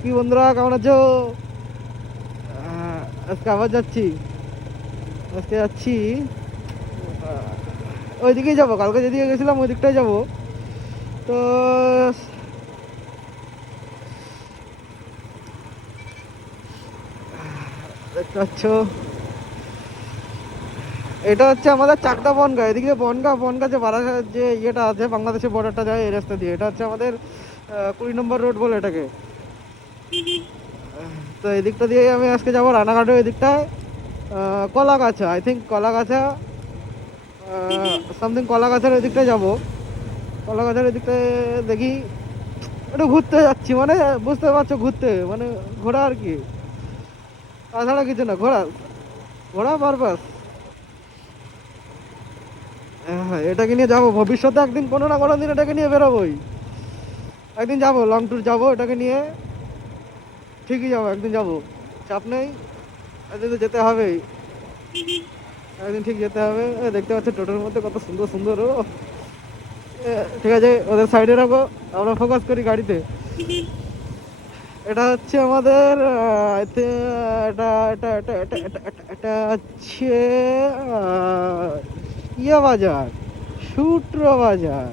কি বন্ধুরা, কেমন আছো? আজকে আবার যাচ্ছি। আজকে যাচ্ছি ওইদিকেই যাবো। কালকে যেদিকে গেছিলাম ওই দিকটাই যাবো। তো দেখতে পাচ্ছ, এটা হচ্ছে আমাদের চাকদা বনগা। এদিকে বনগা যে বারাসাত যে ইয়েটা আছে, বাংলাদেশের বর্ডারটা যায় এই রাস্তা দিয়ে। এটা হচ্ছে আমাদের 20 নম্বর রোড বলে এটাকে। তো এই দিকটা দিয়ে আমি আজকে যাবো রানাঘাটের ওই দিকটায়। কলাগাছা, আই থিঙ্ক কলাগাছা, সামথিং কলাগাছার ওই দিকটায় যাবো। কলাগাছার ওই দিকটায় দেখি একটু ঘুরতে যাচ্ছি, মানে বুঝতে পারছো, ঘুরতে মানে ঘোরা আর কি, তাছাড়া কিছু না। ঘোরা ঘোরা পারপাস। হ্যাঁ, এটাকে নিয়ে যাবো ভবিষ্যতে একদিন, কোনো না কোনো দিন এটাকে নিয়ে বেরোবোই। একদিন যাবো, লং ট্যুর যাবো এটাকে নিয়ে, ঠিকই যাবো, একদিন যাবো, চাপ নেই। একদিন তো যেতে হবেই, একদিন ঠিক যেতে হবে। দেখতে পাচ্ছ টোটোর মধ্যে কত সুন্দর সুন্দর। ও ঠিক আছে, ওদের সাইডে রাখো, আমরা ফোকাস করি গাড়িতে। এটা হচ্ছে আমাদের এটা এটা এটা এটা এটা এটা এটা হচ্ছে ইয়া বাজার, সূত্র বাজার।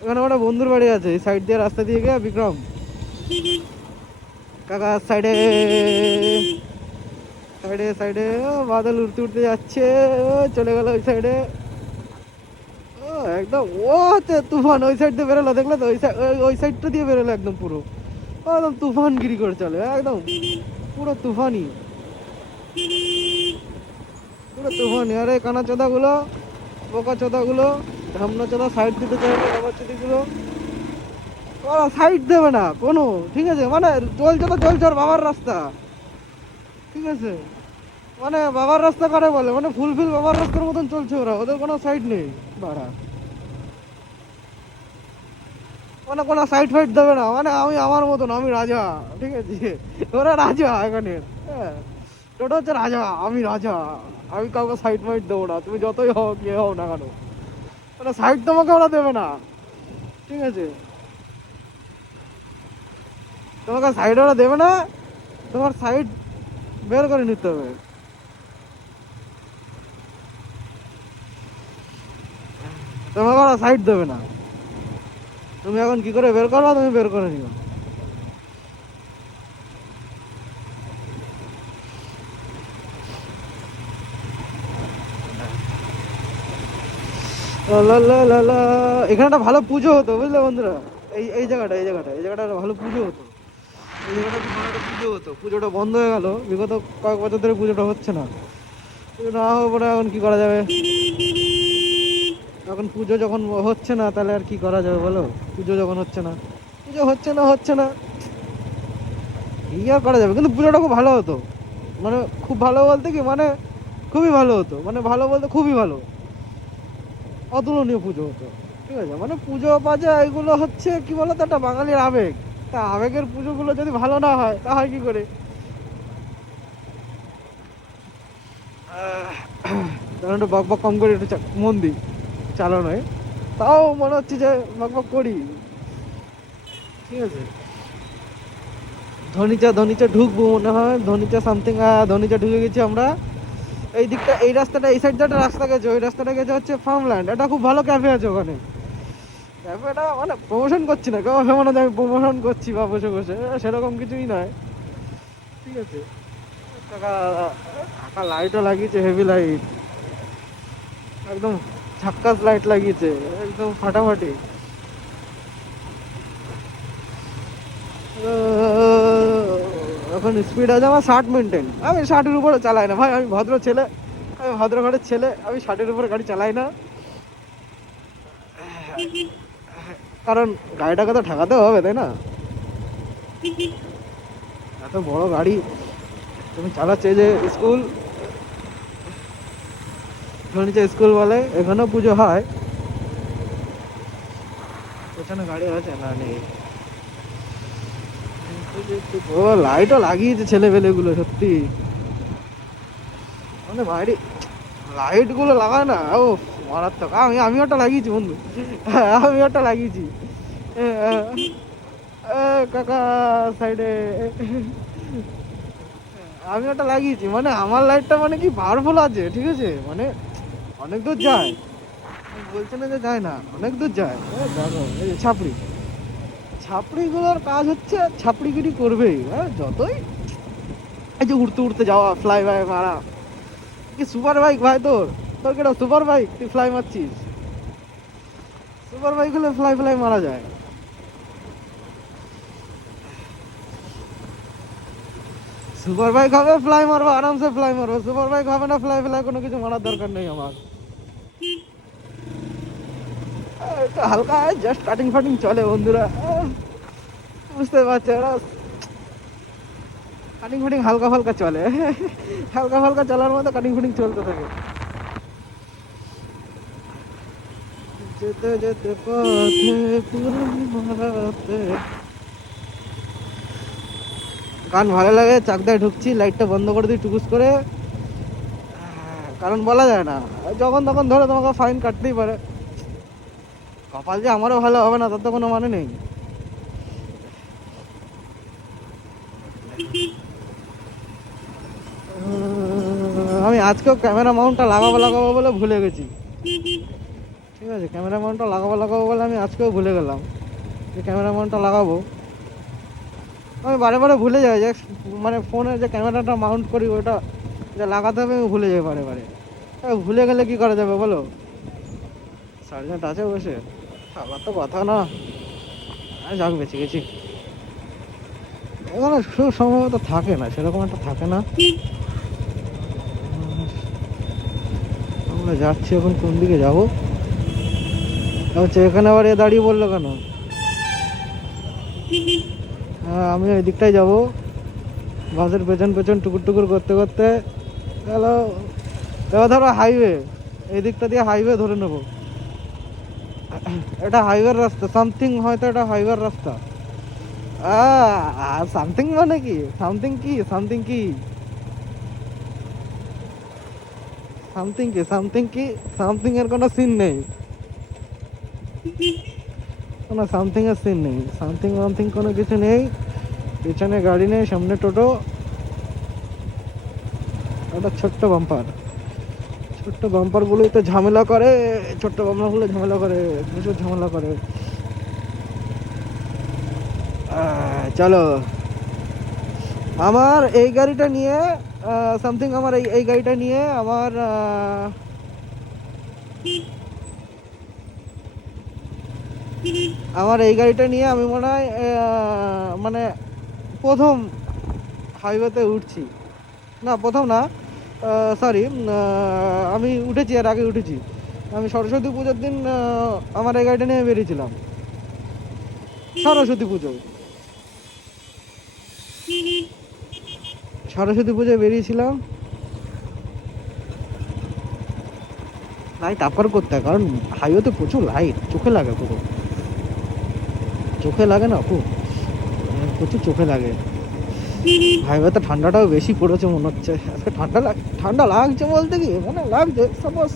এখানে আমার একটা বন্ধুর বাড়ি আছে, এই সাইড দিয়ে রাস্তা দিয়ে গিয়ে বিক্রম কাকা সাইডে সাইডে সাইডে বাদল উড়তে উড়তে যাচ্ছে। ও চলে গেল ওই সাইডে। ও একদম, ও হচ্ছে তুফান ওই সাইড দিয়ে বেরোলো, দেখলে তো? ওই সাইডটা দিয়ে বেরোলো একদম পুরো, একদম তুফানগিরি করে চলে একদম, পুরো তুফানি, পুরো তুফানি। আরে কানা চোদা গুলো, বোকা চোদা গুলো, ধামনা চোদা সাইড দিতে চাইবে, আমার চুদিগুলো ওরা সাইড দেবে না কোনো। ঠিক আছে, মানে চলছে তো চলছে ওর বাবার রাস্তা। ঠিক আছে, মানে বাবার রাস্তা করে বলে, মানে ফুলফিল বাবার রাস্তার মতন চলছে ওরা, ওদের কোনো সাইড নেই বাড়া, মানে কোনো সাইড ফাইড দেবে না। মানে আমি আমার মতন, আমি রাজা। ঠিক আছে, ওরা রাজা এখানে। হ্যাঁ, টোটো হচ্ছে রাজা, আমি রাজা, আমি কাউকে সাইড ফাইড দেবো না, তুমি যতই হও কে হও না কেন, মানে সাইড তোমাকে ওরা দেবে না। ঠিক আছে, তোমাকে সাইড ওরা দেবে না, তোমার সাইড বের করে নিতে হবে। তোমাকে ওরা সাইড দেবে না, তুমি এখন কি করে বের করবা, তুমি বের করে নিও। লা লা লা লা। এখানে একটা ভালো পুজো হতো, বুঝলে বন্ধুরা? এই জায়গাটা একটা ভালো পুজো হতো। এই জায়গাটা খুব ভালো একটা পুজো হতো। পুজোটা বন্ধ হয়ে গেল, বিগত কয়েক বছর ধরে পুজোটা হচ্ছে না। পুজো না হওয়ার পরে এখন কি করা যাবে? এখন পুজো যখন হচ্ছে না, তাহলে আর কি করা যাবে বলো? পুজো যখন হচ্ছে না, পুজো হচ্ছে না, কি আর করা যাবে? কিন্তু পুজোটা খুব ভালো হতো, মানে খুব ভালো বলতে কি, মানে খুবই ভালো হতো, মানে ভালো বলতে খুবই ভালো, অতুলনীয় পুজো হতো। ঠিক আছে, মানে পুজো পাজা এগুলো হচ্ছে কি বলতো, একটা বাঙালির আবেগ। তা আবেগের পুজোগুলো যদি ভালো না হয়, তা হয় কি করে? কারণ একটু বক বক কম করে, একটু মন দিই চালানোয়, তাও মনে হচ্ছে যে বক বক করি। ঠিক আছে, ধনিচা ঢুকবো মনে হয়, ধনিচা সামথিং, ধনিচা ঢুকে গেছি আমরা। এই দিকটা, এই রাস্তাটা, এই সাইড একটা রাস্তা গেছে, ওই রাস্তাটা গেছে হচ্ছে ফার্মল্যান্ড। এটা খুব ভালো ক্যাফে আছে ওখানে। ক্যাফেটা মানে প্রমোশন করছি না, কেউ মনে হয় আমি প্রমোশন করছি বা বসে বসে, সেরকম কিছুই নয়। ঠিক আছে, কাকা কাকা লাইটও লাগিয়েছে, হেভি লাইট, একদম ঝাক্কাস লাইট লাগিয়েছে, একদম ফাটাফাটি। এখন স্পিড আছে আমার 60 মেনটেন। আমি 60-এর উপরে চালাই না ভাই, আমি ভদ্র ছেলে, আমি ভদ্র ঘরের ছেলে, আমি 60-এর উপরে গাড়ি চালাই না। কারণ গাড়িটাকে তো ঠেকাতে হবে, তাই না? এত বড় গাড়ি তুমি চালাচ্ছে, যে স্কুল, নিচে স্কুল বলে, এখানেও পুজো হয়, পেছনে গাড়ি আছে না নেই? ও লাইটও লাগিয়েছে ছেলেপেলে গুলো, সত্যি মানে বাইরে লাইট গুলো লাগায় না, ও মারাত্মক। আমি ওটা লাগিয়েছি বন্ধু, আমি ওটা লাগিয়েছি। কাকা সাইডে। আমি ওটা লাগিয়েছি, মানে আমার লাইটটা মানে কি পাওয়ারফুল আছে, ঠিক আছে, মানে অনেক দূর যায়। বলছে না যে যায় না, অনেক দূর যায়। দেখো এই যে ছাপড়ি, ছাপড়িগুলোর কাজ হচ্ছে ছাপড়িগিরি করবেই, যতই এই যে উড়তে উড়তে যাওয়া, ফ্লাই বাই মারা। কি সুপার বাইক ভাই তোর, তোর কেটা সুপার বাইক, তুই ফ্লাই মারছিস? সুপার বাইক হলে ফ্লাই ফ্লাই মারা যায়। সুপার বাইক হবে ফ্লাই মারবো, আরামসে ফ্লাই মারবো। সুপার বাইক হবে না ফ্লাই ফ্লাই কোনো কিছু মারার দরকার নেই আমার। একটু হালকা জাস্ট কাটিং ফাটিং চলে বন্ধুরা, বুঝতে পারছো, ওরা কাটিং ফাটিং হালকা হালকা চলে। হালকা হালকা চলার মতো কাটিং ফাটিং চলতে থাকে। যেতে যেতে পথে পুরো গান ভালো লাগে, চাকদায় ঢুকছি, লাইটটা বন্ধ করে দিই টুকুস করে, কারণ বলা যায় না, যখন তখন ধরে তোমাকে ফাইন কাটতেই পারে। কপাল যে আমারও ভালো হবে না তার তো কোনো মানে নেই। আমি আজকেও ক্যামেরা মাউন্টটা লাগাবো লাগাবো বলে ভুলে গেছি, ঠিক আছে, ক্যামেরা মাউন্টটা লাগাবো লাগাবো বলে আমি আজকেও ভুলে গেলাম যে ক্যামেরা মাউন্টটা লাগাবো। আমি বারে বারে ভুলে যাই যে, মানে ফোনে যে ক্যামেরাটা মাউন্ট করি ওটা যে লাগাতে হবে, আমি ভুলে যাই বারে বারে। ভুলে গেলে কি করা যাবে বলো, সার্জেন্ট আছে বসে, আমার তো কথা না, যাক বেঁচে গেছি। এখানে সম্ভবত থাকে না, সেরকম একটা থাকে না। আমরা যাচ্ছি এখন কোন দিকে যাবো, আচ্ছা এখানে আবার এ দাঁড়িয়ে বললো কেন? হ্যাঁ আমি ওই দিকটাই যাবো, বাসের পেছন পেছন টুকুর টুকুর করতে করতে গেল। এবার ধরো হাইওয়ে, এই দিকটা দিয়ে হাইওয়ে ধরে নেবো। এটা হাইওয়ের রাস্তা সামথিং, হয়তো এটা হাইওয়ের রাস্তা। সামথিং মানে কি, সামথিং কি, সামথিং কি, সামথিং কি, সামথিং কি, সামথিং এর কোনো সিন নেই, কোনো সামথিং এর সিন নেই, সামথিং ওয়ামথিং কোনো কিছু নেই। পিছনে গাড়ি নেই, সামনে টোটো, একটা ছোট্ট বাম্পার। ছোট্ট বাম্পার গুলোই তো ঝামেলা করে, ছোট্ট বাম্পার গুলো ঝামেলা করে, প্রচুর ঝামেলা করে। চলো, আমার এই গাড়িটা নিয়ে সামথিং, আমার এই এই গাড়িটা নিয়ে আমার আমার এই গাড়িটা নিয়ে আমি মনে হয় মানে প্রথম হাইওয়েতে উঠছি, না প্রথম না, সরি, আমি উঠেছি, এর আগে উঠেছি। আমি সরস্বতী পুজোর দিন আমার এই গাড়িটা নিয়ে বেরিয়েছিলাম, সরস্বতী পুজো, সরস্বতী পুজোয় বেরিয়েছিলাম। লাইট আপার করতে হয়, কারণ হাইওয়েতে প্রচুর লাইট, চোখে লাগে পুরো, চোখে লাগে না খুব, প্রচুর চোখে লাগে। হাইওয়েতে ঠান্ডাটাও বেশি পড়েছে মনে হচ্ছে আজকে, ঠান্ডা লাগছে বলতে কি, মানে লাগছে সাপোজ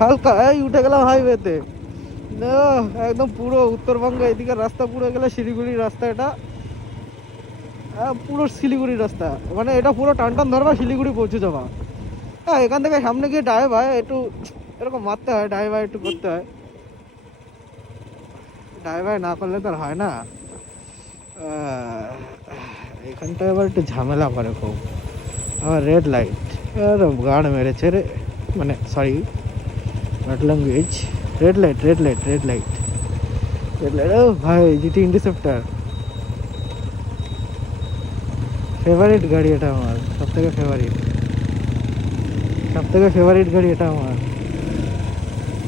হালকা। এই উঠে গেলাম হাইওয়েতে, একদম পুরো উত্তরবঙ্গে এদিকে রাস্তা, পুরো গেলে শিলিগুড়ির রাস্তা, এটা পুরো শিলিগুড়ির রাস্তা, মানে এটা পুরো টান টান ধরবা শিলিগুড়ি পৌঁছে যাবা। হ্যাঁ এখান থেকে সামনে গিয়ে ড্রাইভার একটু এরকম মারতে হয়, ড্রাইভার একটু করতে হয়, ড্রাইভার না করলে তো আর হয় না। এখানটা আবার একটু ঝামেলা করে খুব, আবার রেড লাইট, আর গার্ড মেরেছে রে, মানে sorry not language, red light red light red light red light. ও ভাই জিটি ইন্টারসেপ্টর, ফেভারিট গাড়ি এটা আমার, সব থেকে ফেভারিট, সব থেকে ফেভারিট গাড়ি এটা আমার,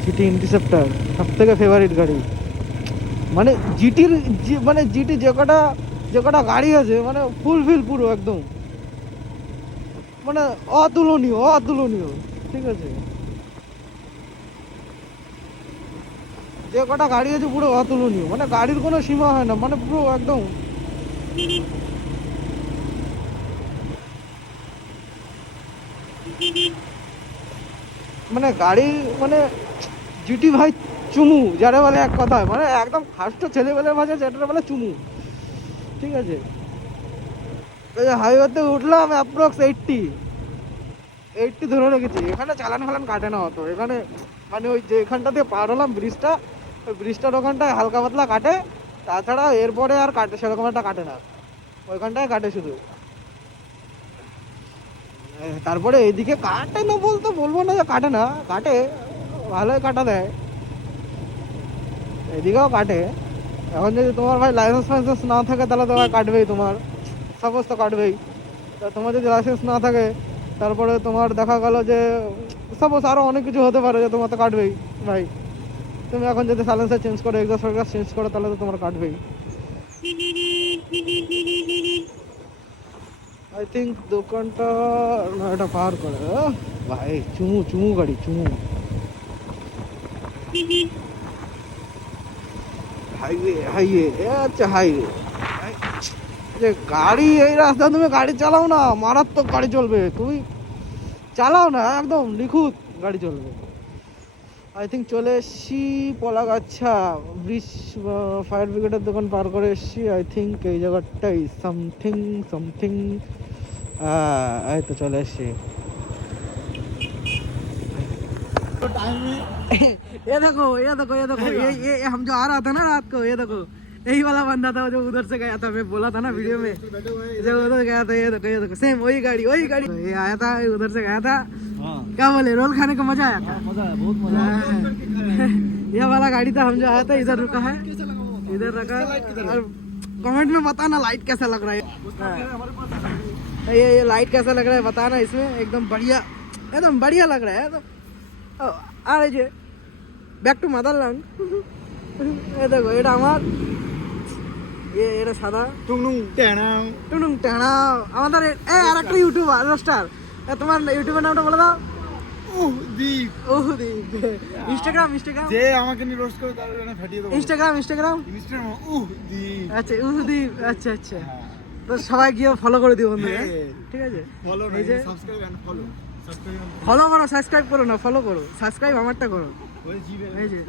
জিটি ইন্টারসেপ্টর সব থেকে ফেভারিট গাড়ি। মানে জিটির, মানে জিটি যে কটা গাড়ি আছে, মানে ফুলফিল পুরো একদম, মানে অতুলনীয় অতুলনীয়, ঠিক আছে, যে কটা গাড়ি আছে পুরো অতুলনীয়, মানে গাড়ির কোনো সীমা হয় না, মানে পুরো একদম। মানে গাড়ি, মানে জিটি ভাই চুমু যারা বলে, এক কথায় মানে একদম ফার্স্ট ছেলেবেলের ভাষা যেটা বলে চুমু, ঠিক আছে। এই হাইওয়েতে উঠলাম অ্যাপ্রক্স 80 ধরে রেখেছি। এখানে চালান ফালান কাটে না অত, এখানে মানে ওই যে এখানটা দিয়ে পার হলাম ব্রিজটা, ওই ব্রিজটার ওখানটায় হালকা পাতলা কাটে, তাছাড়া এরপরে আর কাটে সেরকম একটা কাটে না, ওইখানটায় কাটে শুধু। তারপরে এইদিকে কাটে না বলতে বলবো না যে কাটে না, কাটে, ভালোই কাটা দেয়, এদিকেও কাটে। এখন যদি তোমার ভাই লাইসেন্স ফাইসেন্স না থাকে তাহলে তো ভাই কাটবেই, তোমার সাপোজ তো কাটবেই। তা তোমার যদি লাইসেন্স না থাকে, তারপরে তোমার দেখা গেল যে সাপোজ আরও অনেক কিছু হতে পারে যে তোমার তো কাটবেই ভাই। তুমি এখন যদি সাইলেন্সার চেঞ্জ করো, এক্সস্ট ফেক্সস্ট চেঞ্জ করো, তাহলে তো তোমার কাটবেই। আই থিঙ্ক দোকানটা না, এটা পার করে ভাই, চুমু চুমু গাড়ি চুমু। হাইওয়ে হাইওয়ে, আচ্ছা হাইওয়ে। যে গাড়ি এই রাস্তা তুমি গাড়ি চালাও না, মারাত্মক গাড়ি চলবে, তুমি চালাও না একদম নিখুঁত গাড়ি চলবে। আই থিঙ্ক চলে এসছি পলাগাছা ব্রিজ, ফায়ার ব্রিগেডের দোকান পার করে এসছি। আই থিঙ্ক এই জায়গাটাই সামথিং সামথিং, এই তো চলে এসছি। ये देखो ये देखो ये देखो, ये हम जो आ रहा था ना रात को, ये देखो यही वाला बंदा था जो उधर से गया था, मैं बोला था ना वीडियो में, जो उधर गया था। ये देखो सेम वही गाड़ी ये आया था, उधर से गया था। क्या बोले, रोल खाने का मजा आया था? मजा आया, बहुत मजा आया। ये वाला गाड़ी था, हम जो आया था इधर रुका है, इधर रखा। और कमेंट में बताना लाइट कैसा लग रहा है, ये लाइट कैसा लग रहा है बताना इसमें। एकदम बढ़िया लग रहा है एकदम। আর এই যে ব্যাক টু মাদারল্যান্ড, এই দেখো এটা আমার, এটা সাদা টুংটুং টেনা আমাদের। আর একটা ইউটিউবার রোস্টার, তোমার ইউটিউবের নামটা বলে দাও। উহদীপ ইনস্টাগ্রাম যে আমাকে নিয়ে রোস্ট করে তার জন্য ফাটিয়ে দেব। ইনস্টাগ্রাম উহদীপ, আচ্ছা উহদীপ, আচ্ছা আচ্ছা। তো সবাই গিয়ে ফলো করে দিও বন্ধু, ঠিক আছে? ফলো এই যে সাবস্ক্রাইব এন্ড ফলো, ফলো করো, সাবস্ক্রাইব করো না, ফলো করো, সাবস্ক্রাইব আমারটা করো। এই যে